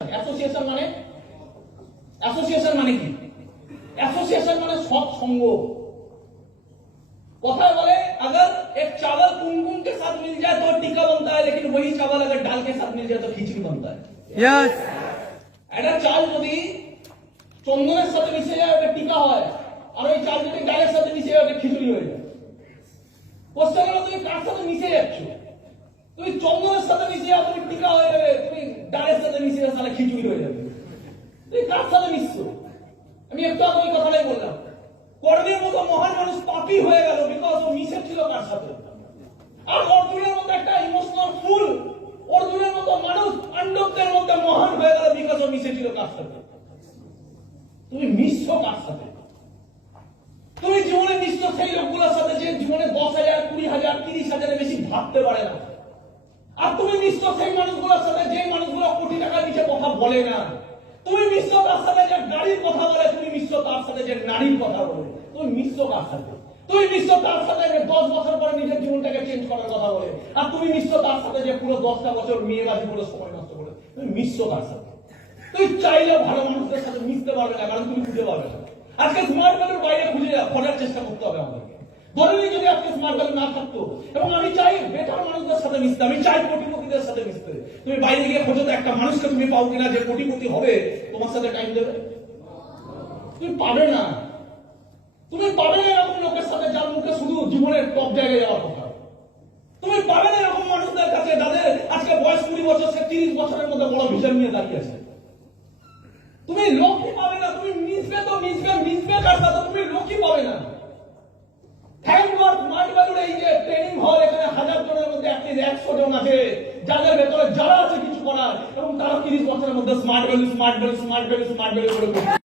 Association माने की association माने सब संग कथा बोले अगर एक चावल कुमकुम के साथ मिल जाए तो टीका बनता है, लेकिन वही चावल अगर दाल के साथ मिल जाए तो खिचड़ी बनता है। यस এটা চাল যদি চন্দনের সাথে মিশে যায় ওটা টিকা হয়, আর ওই চাল যদি ডালের সাথে মিশে যায় ওটা খিচুড়ি হয়ে যায়। প্রশ্ন হলো তুমি কার সাথে মিশে যাচ্ছ? তুমি চন্দনের সাথে মিশে যাও তুমি টিকা হয়ে যাবে, তুমি ডালের সাথে মিশে যাও তাহলে খিচুড়ি হয়ে যাবে। তুমি কার সাথে মিশছো? আমি একটু আগে ওই কথাটাই বললাম, করবীর মতো মহান মানুষ পাপী হয়ে গেল বিকজ ও মিশে ছিল কার সাথে। আর অর্জুনের মতো একটা ইমোশনাল ফুল, অর্জুনের মতো মানুষ পাণ্ডবদের মধ্যে মহান হয়ে গেল বিকজ ও মিশে ছিল কার সাথে। তুমি মিশছো কার সাথে? তুমি জীবনে মিশছো সেই লোকগুলোর সাথে যে জীবনে 10,000, 20,000, 30,000 বেশি ভাবতে পারে না। আর তুমি মিশছো সেই মানুষগুলোর সাথে যে মানুষগুলো কোটি টাকার নিচে কথা বলে না। তুমি মিশছো তার সাথে যে গাড়ির কথা বলে, তুমি মিশছো তার সাথে যে নারীর কথা বলে। তুমি মিশছো কার সাথে? তুমি মিশছো তার সাথে যে 10 বছর পরে নিজের জীবনটাকে চেঞ্জ করার কথা বলে। আর তুমি মিশছো তার সাথে যে পুরো 10টা বছর মেয়েবাজি করে সময় নষ্ট করে। তুমি মিশছো তার সাথে। তুই চাইলে ভালো মানুষদের সাথে মিশতে পারবে না, কারণ তুমি খুঁজে পাবে না। আজকে স্মার্ট ভ্যালুর বাইরে খুঁজে খোঁজার চেষ্টা করতে হবে আমাদেরকে। ধরে নিই যদি আজকে স্মার্ট ভ্যালু না থাকতো, এবং আমি চাই বেটার মানুষদের সাথে মিশতে, আমি চাই কোটিপতিদের সাথে মিশতে। তুমি বাইরে গিয়ে খোঁজো তো একটা মানুষকে তুমি পাও কিনা যে কোটিপতি হবে তোমার সাথে টাইম দেবে? তুমি পাবে না। তুমি পাবে না এরকম লোকের সাথে যার মুখে শুধু জীবনের টপ জায়গায় যাওয়ার কথা। তুমি পাবে না এরকম মানুষদের কাছে যাদের আজকে বয়স 20 বছর, সে 30 বছরের মধ্যে বড় ভিশন নিয়ে দাঁড়িয়ে আছে। তুমি লোকই পাবে না। তুমি মিশবে কার সাথে? তুমি লোকই পাবে না। থ্যাংক গড স্মার্ট ভ্যালুর এই যে ট্রেনিং হল, এখানে 1000 জনের মধ্যে 100 জন আছে যাদের ভেতরে যারা আছে কিছু করার, এবং তারা 30 বছরের মধ্যে স্মার্ট ভ্যালু করে